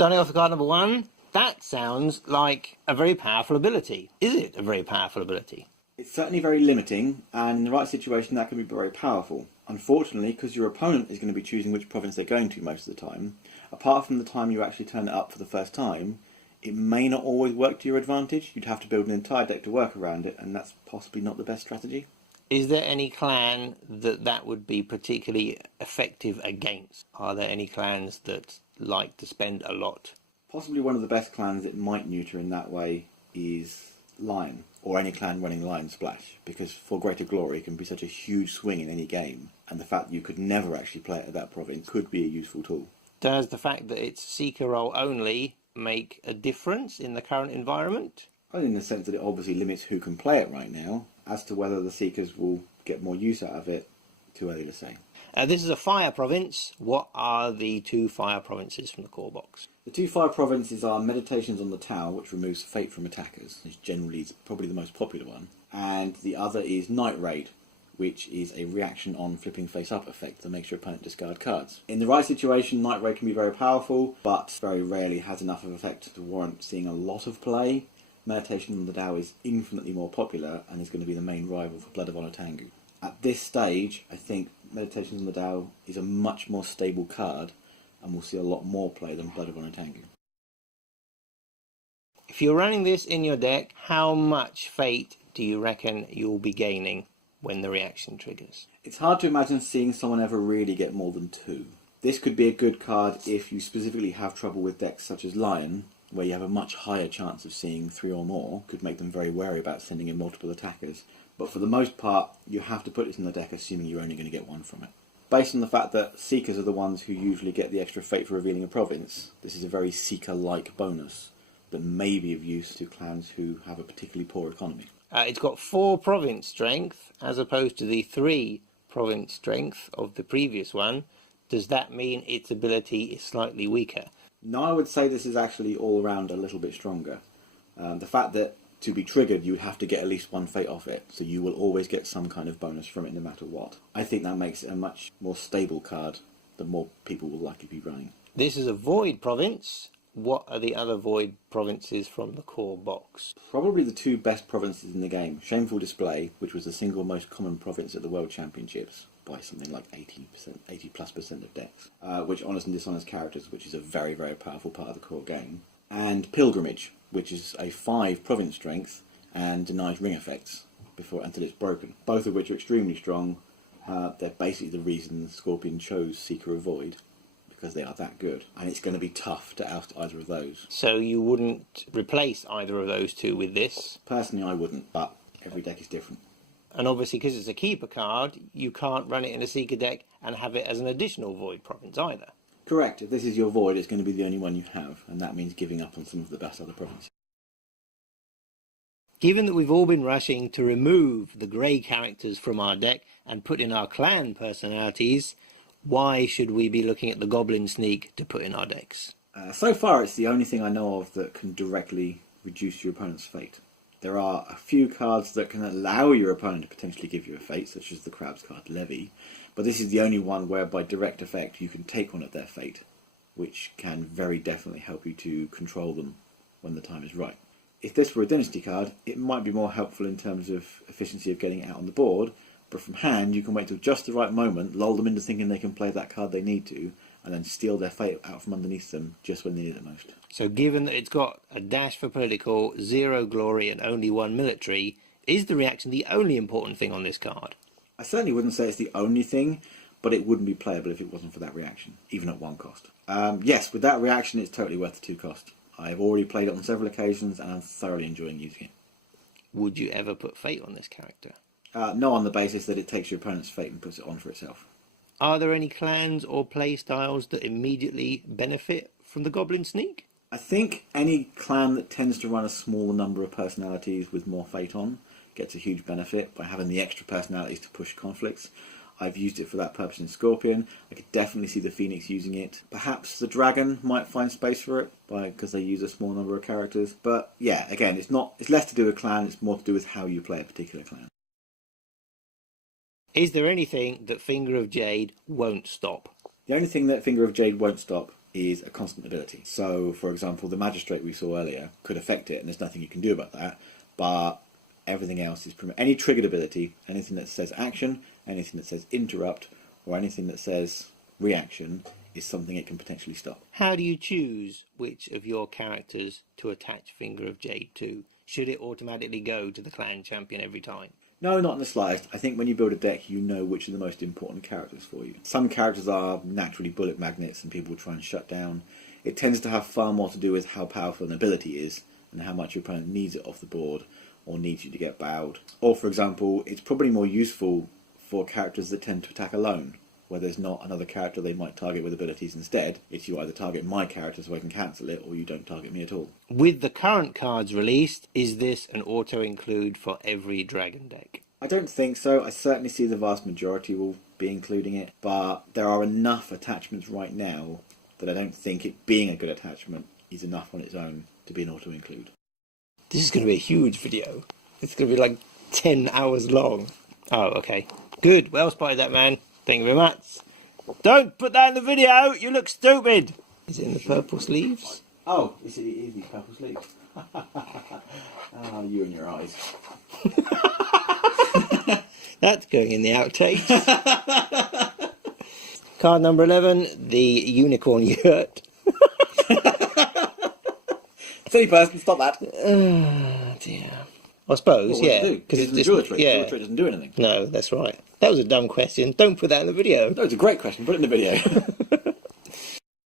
Starting off with card number 1, that sounds like a very powerful ability. Is it a very powerful ability? It's certainly very limiting, and in the right situation that can be very powerful. Unfortunately, because your opponent is going to be choosing which province they're going to most of the time, apart from the time you actually turn it up for the first time, it may not always work to your advantage. You'd have to build an entire deck to work around it, and that's possibly not the best strategy. Is there any clan that would be particularly effective against? Are there any clans that like to spend a lot? Possibly one of the best clans it might neuter in that way is Lion, or any clan running Lion Splash, because for greater glory it can be such a huge swing in any game, and the fact that you could never actually play it at that province could be a useful tool. Does the fact that it's Seeker role only make a difference in the current environment? Only in the sense that it obviously limits who can play it right now. As to whether the Seekers will get more use out of it, too early to say. This is a fire province. What are the 2 fire provinces from the core box? The 2 fire provinces are Meditations on the Tower, which removes fate from attackers. It's generally probably the most popular one. And the other is Night Raid, which is a reaction on flipping face up effect that makes your opponent discard cards. In the right situation, Night Raid can be very powerful, but very rarely has enough of effect to warrant seeing a lot of play. Meditation on the Tao is infinitely more popular and is going to be the main rival for Blood of Honor Tengu. At this stage, I think Meditations on the Tao is a much more stable card and will see a lot more play than Blood of Honor Tengu. If you're running this in your deck, how much fate do you reckon you'll be gaining when the reaction triggers? It's hard to imagine seeing someone ever really get more than 2. This could be a good card if you specifically have trouble with decks such as Lion, where you have a much higher chance of seeing 3 or more. Could make them very wary about sending in multiple attackers. But for the most part, you have to put this in the deck assuming you're only going to get 1 from it. Based on the fact that Seekers are the ones who usually get the extra fate for revealing a province, this is a very Seeker-like bonus that may be of use to clans who have a particularly poor economy. It's got 4 province strength as opposed to the 3 province strength of the previous one. Does that mean its ability is slightly weaker? No, I would say this is actually all around a little bit stronger. The fact that to be triggered you would have to get at least 1 fate off it, so you will always get some kind of bonus from it no matter what. I think that makes it a much more stable card that more people will likely be running. This is a Void province. What are the other Void provinces from the core box? Probably the 2 best provinces in the game. Shameful Display, which was the single most common province at the World Championships by something like 80+% of decks, which honours and dishonours characters, which is a very, very powerful part of the core game. And Pilgrimage, which is a 5 province strength and denies ring effects until it's broken. Both of which are extremely strong. They're basically the reason Scorpion chose Seeker of Void, because they are that good, and it's going to be tough to oust either of those. So you wouldn't replace either of those 2 with this? Personally I wouldn't, but every deck is different. And obviously because it's a keeper card, you can't run it in a Seeker deck and have it as an additional Void province either. Correct. If this is your Void, it's going to be the only one you have, and that means giving up on some of the best other provinces. Given that we've all been rushing to remove the grey characters from our deck and put in our clan personalities, why should we be looking at the Goblin Sneak to put in our decks? So far it's the only thing I know of that can directly reduce your opponent's fate. There are a few cards that can allow your opponent to potentially give you a fate, such as the Crab's card Levy, but this is the only one where by direct effect you can take one of their fate, which can very definitely help you to control them when the time is right. If this were a Dynasty card, it might be more helpful in terms of efficiency of getting it out on the board, but from hand you can wait till just the right moment, lull them into thinking they can play that card they need to, and then steal their fate out from underneath them just when they need it most. So given that it's got a dash for political, 0 glory and only 1 military, is the reaction the only important thing on this card? I certainly wouldn't say it's the only thing, but it wouldn't be playable if it wasn't for that reaction, even at 1 cost. Yes, with that reaction it's totally worth the 2 cost. I've already played it on several occasions and I'm thoroughly enjoying using it. Would you ever put fate on this character? No, on the basis that it takes your opponent's fate and puts it on for itself. Are there any clans or play styles that immediately benefit from the Goblin Sneak? I think any clan that tends to run a small number of personalities with more fate on gets a huge benefit by having the extra personalities to push conflicts. I've used it for that purpose in Scorpion. I could definitely see the Phoenix using it. Perhaps the Dragon might find space for it because they use a small number of characters. But yeah, again, it's less to do with clan, it's more to do with how you play a particular clan. Is there anything that Finger of Jade won't stop? The only thing that Finger of Jade won't stop is a constant ability. So, for example, the Magistrate we saw earlier could affect it, and there's nothing you can do about that, but everything else is any triggered ability, anything that says action, anything that says interrupt, or anything that says reaction is something it can potentially stop. How do you choose which of your characters to attach Finger of Jade to? Should it automatically go to the clan champion every time? No, not in the slightest. I think when you build a deck, you know which are the most important characters for you. Some characters are naturally bullet magnets and people try and shut down. It tends to have far more to do with how powerful an ability is and how much your opponent needs it off the board or needs you to get bowed. Or, for example, it's probably more useful for characters that tend to attack alone, where there's not another character they might target with abilities instead. It's you either target my character so I can cancel it, or you don't target me at all. With the current cards released, is this an auto-include for every Dragon deck? I don't think so. I certainly see the vast majority will be including it, but there are enough attachments right now that I don't think it being a good attachment is enough on its own to be an auto-include. This is going to be a huge video. It's going to be like 10 hours long. Oh, okay. Good. Well spotted that, man. Thank you very much. Don't put that in the video! You look stupid! Is it in the purple sleeves? Oh, is it in these purple sleeves? Ah, you and your eyes. That's going in the outtakes. Card number 11, the Unicorn Yurt. Silly person, stop that. Oh, dear. I suppose, yeah. Because it's the Jewel Trick. Jewel Trick doesn't do anything. No, that's right. That was a dumb question. Don't put that in the video. No, it's a great question. Put it in the video.